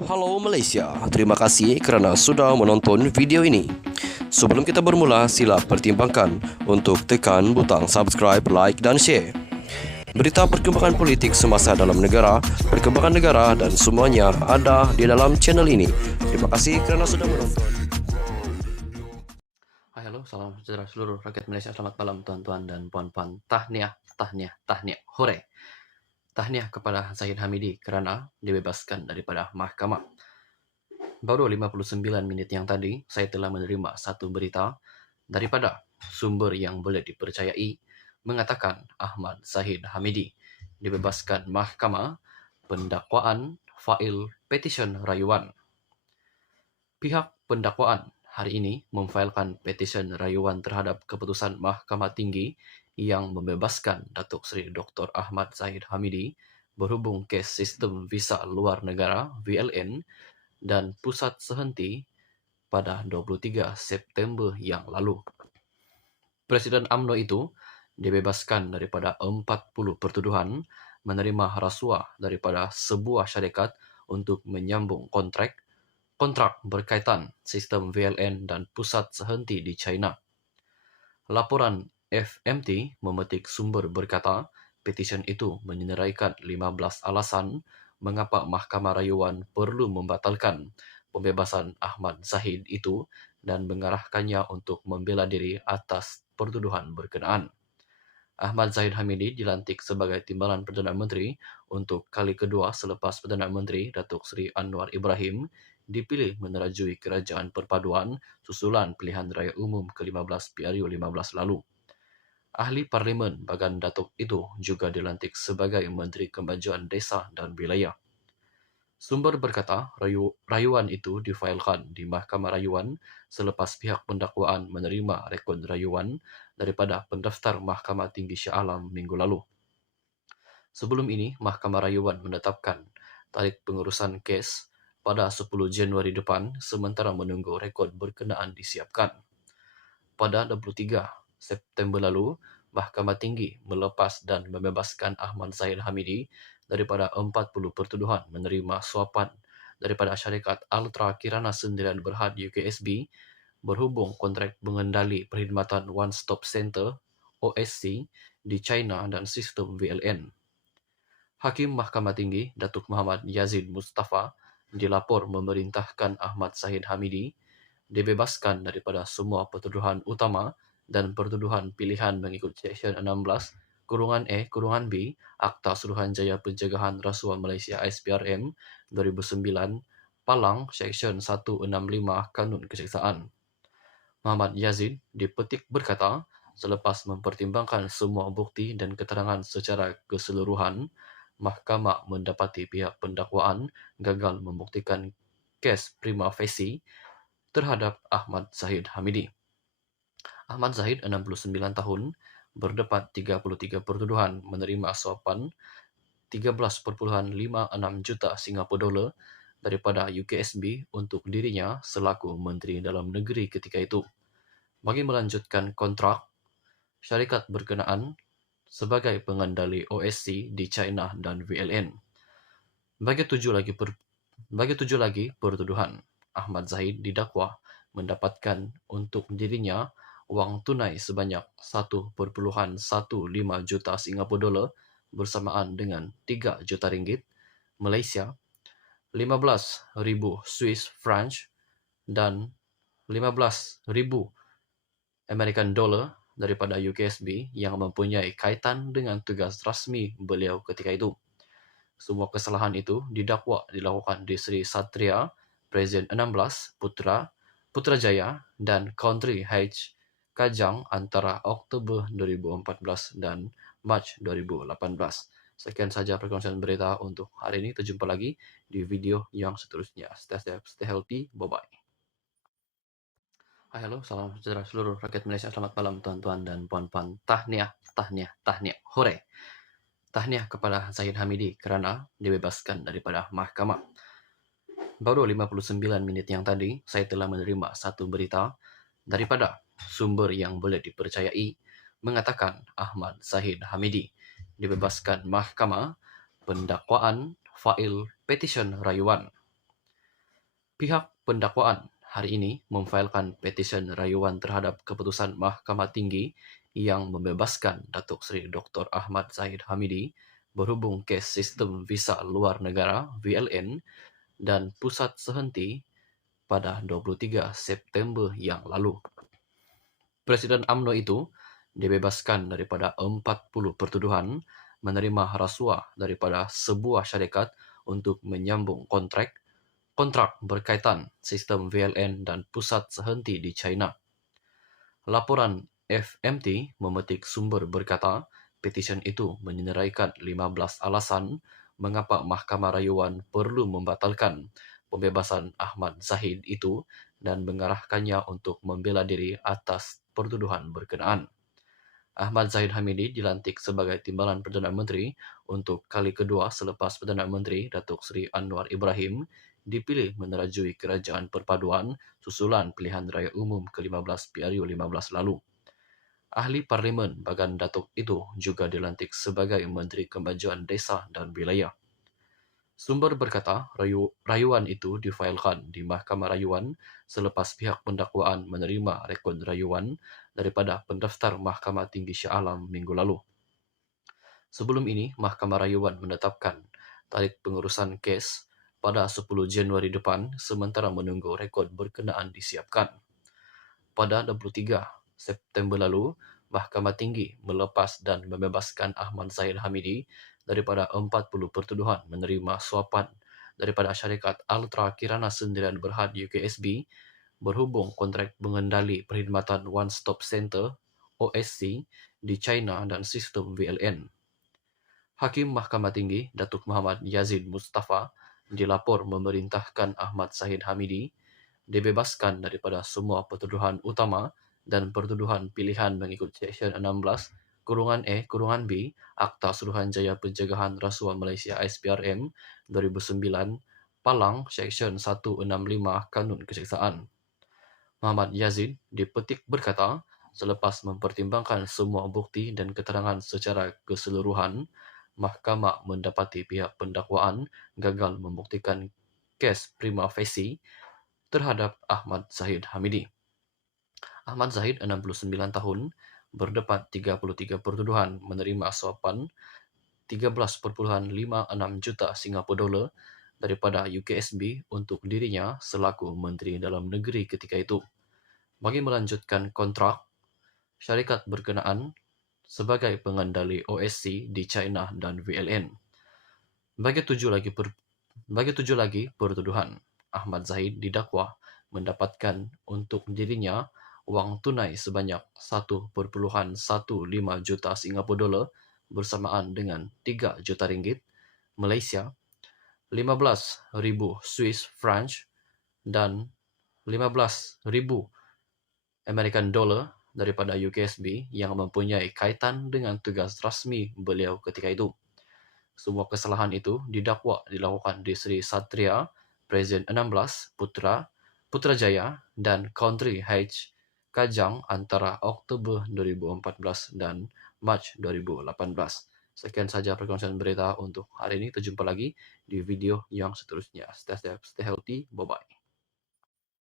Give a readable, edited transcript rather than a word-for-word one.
Halo Malaysia, terima kasih kerana sudah menonton video ini. Sebelum kita bermula, sila pertimbangkan untuk tekan butang subscribe, like dan share. Berita perkembangan politik semasa dalam negara, perkembangan negara dan semuanya ada di dalam channel ini. Terima kasih kerana sudah menonton. Hai, halo, salam sejahtera seluruh rakyat Malaysia. Selamat malam tuan-tuan dan puan-puan. Tahniah, tahniah, tahniah. Hore. Tahniah kepada Zahid Hamidi kerana dibebaskan daripada mahkamah. Baru 59 minit yang tadi, saya telah menerima satu berita daripada sumber yang boleh dipercayai mengatakan Ahmad Zahid Hamidi dibebaskan mahkamah pendakwaan fail petisyen rayuan. Pihak pendakwaan hari ini memfailkan petisyen rayuan terhadap keputusan Mahkamah Tinggi yang membebaskan Datuk Seri Dr. Ahmad Zahid Hamidi berhubung kes sistem visa luar negara VLN dan pusat sehenti pada 23 September yang lalu. Presiden UMNO itu dibebaskan daripada 40 pertuduhan menerima rasuah daripada sebuah syarikat untuk menyambung kontrak berkaitan sistem VLN dan pusat sehenti di China. Laporan FMT memetik sumber berkata, petisyen itu menyenaraikan 15 alasan mengapa Mahkamah Rayuan perlu membatalkan pembebasan Ahmad Zahid itu dan mengarahkannya untuk membela diri atas pertuduhan berkenaan. Ahmad Zahid Hamidi dilantik sebagai Timbalan Perdana Menteri untuk kali kedua selepas Perdana Menteri Datuk Seri Anwar Ibrahim dipilih menerajui Kerajaan Perpaduan susulan pilihan raya umum ke-15 PRU 15 lalu. Ahli Parlimen Bagan Datuk itu juga dilantik sebagai Menteri Kemajuan Desa dan Wilayah. Sumber berkata, rayuan itu difailkan di Mahkamah Rayuan selepas pihak pendakwaan menerima rekod rayuan daripada pendaftar Mahkamah Tinggi Shah Alam minggu lalu. Sebelum ini, Mahkamah Rayuan menetapkan tarikh pengurusan kes pada 10 Januari depan sementara menunggu rekod berkenaan disiapkan. Pada 23 September lalu, Mahkamah Tinggi melepas dan membebaskan Ahmad Zahid Hamidi daripada 40 pertuduhan menerima suapan daripada syarikat Ultra Kirana Sendirian Berhad UKSB berhubung kontrak mengendali perkhidmatan One Stop Center OSC di China dan sistem VLN. Hakim Mahkamah Tinggi Datuk Muhammad Yazid Mustafa dilapor memerintahkan Ahmad Zahid Hamidi dibebaskan daripada semua pertuduhan utama dan pertuduhan pilihan mengikut Seksyen 16(E)(B) Akta Suruhanjaya Pencegahan Rasuah Malaysia SPRM 2009 Palang Seksyen 165 Kanun Keseksaan. Muhammad Yazid dipetik berkata, selepas mempertimbangkan semua bukti dan keterangan secara keseluruhan, mahkamah mendapati pihak pendakwaan gagal membuktikan kes prima facie terhadap Ahmad Zahid Hamidi. Ahmad Zahid, 69 tahun, berdepan 33 pertuduhan menerima suapan 13.56 juta Singapura dolar daripada UKSB untuk dirinya selaku Menteri Dalam Negeri ketika itu, bagi melanjutkan kontrak syarikat berkenaan sebagai pengendali OSC di China dan VLN. Bagi tujuh lagi pertuduhan, Ahmad Zahid didakwa mendapatkan untuk dirinya wang tunai sebanyak 1.15 juta Singapura dolar bersamaan dengan 3 juta ringgit Malaysia, 15,000 Swiss franc dan 15,000 American dollar daripada UKSB yang mempunyai kaitan dengan tugas rasmi beliau ketika itu. Semua kesalahan itu didakwa dilakukan di Sri Satria, Presiden 16, Putrajaya dan Country H. Kajang antara Oktober 2014 dan Mac 2018. Sekian saja perkongsian berita untuk hari ini. Kita jumpa lagi di video yang seterusnya. Stay safe, stay healthy. Bye-bye. Hai, halo, salam sejahtera seluruh rakyat Malaysia. Selamat malam tuan-tuan dan puan-puan. Tahniah, tahniah, tahniah. Hore. Tahniah kepada Zahid Hamidi kerana dibebaskan daripada mahkamah. Baru 59 minit yang tadi, saya telah menerima satu berita daripada sumber yang boleh dipercayai mengatakan Ahmad Zahid Hamidi dibebaskan mahkamah pendakwaan fail petisyen rayuan. Pihak pendakwaan hari ini memfailkan petisyen rayuan terhadap keputusan Mahkamah Tinggi yang membebaskan Datuk Seri Dr. Ahmad Zahid Hamidi berhubung kes sistem visa luar negara VLN dan pusat sehenti pada 23 September yang lalu. Presiden UMNO itu dibebaskan daripada 40 pertuduhan menerima rasuah daripada sebuah syarikat untuk menyambung kontrak berkaitan sistem VLN dan pusat sehenti di China. Laporan FMT memetik sumber berkata, petisyen itu menyenaraikan 15 alasan mengapa Mahkamah Rayuan perlu membatalkan pembebasan Ahmad Zahid itu dan mengarahkannya untuk membela diri atas pertuduhan berkenaan. Ahmad Zahid Hamidi dilantik sebagai Timbalan Perdana Menteri untuk kali kedua selepas Perdana Menteri Datuk Seri Anwar Ibrahim dipilih menerajui Kerajaan Perpaduan susulan pilihan raya umum ke-15 PRU 15 lalu. Ahli Parlimen Bagan Datuk itu juga dilantik sebagai Menteri Kemajuan Desa dan Wilayah. Sumber berkata, rayuan itu difailkan di Mahkamah Rayuan selepas pihak pendakwaan menerima rekod rayuan daripada pendaftar Mahkamah Tinggi Shah Alam minggu lalu. Sebelum ini, Mahkamah Rayuan menetapkan tarikh pengurusan kes pada 10 Januari depan sementara menunggu rekod berkenaan disiapkan. Pada 23 September lalu, Mahkamah Tinggi melepas dan membebaskan Ahmad Zahid Hamidi daripada 40 pertuduhan menerima suapan daripada syarikat Ultra Kirana Sendirian Berhad UKSB berhubung kontrak mengendali perkhidmatan One Stop Center OSC di China dan sistem VLN. Hakim Mahkamah Tinggi Datuk Muhammad Yazid Mustafa dilapor memerintahkan Ahmad Zahid Hamidi dibebaskan daripada semua pertuduhan utama dan pertuduhan pilihan mengikut Seksyen 16(E)(B) Akta Suruhanjaya Pencegahan Rasuah Malaysia SPRM 2009 Palang Seksyen 165 Kanun Keseksaan. Muhammad Yazid dipetik berkata, selepas mempertimbangkan semua bukti dan keterangan secara keseluruhan, Mahkamah mendapati pihak pendakwaan gagal membuktikan kes prima facie terhadap Ahmad Zahid Hamidi. Ahmad Zahid, 69 tahun, berdebat 33 pertuduhan menerima suapan 13.56 juta Singapura dolar daripada UKSB untuk dirinya selaku Menteri Dalam Negeri ketika itu, bagi melanjutkan kontrak syarikat berkenaan sebagai pengendali OSC di China dan VLN. Bagi tujuh lagi pertuduhan, Ahmad Zahid didakwa mendapatkan untuk dirinya wang tunai sebanyak 1.15 juta Singapura dolar bersamaan dengan 3 juta ringgit Malaysia, 15.000 Swiss franc dan 15.000 American dollar daripada UKSB yang mempunyai kaitan dengan tugas rasmi beliau ketika itu. Semua kesalahan itu didakwa dilakukan di Sri Satria, Presiden 16, Putrajaya dan Country H Kajang antara Oktober 2014 dan Mac 2018. Sekian saja perkongsian berita untuk hari ini. Kita jumpa lagi di video yang seterusnya. Stay safe, stay healthy. Bye-bye.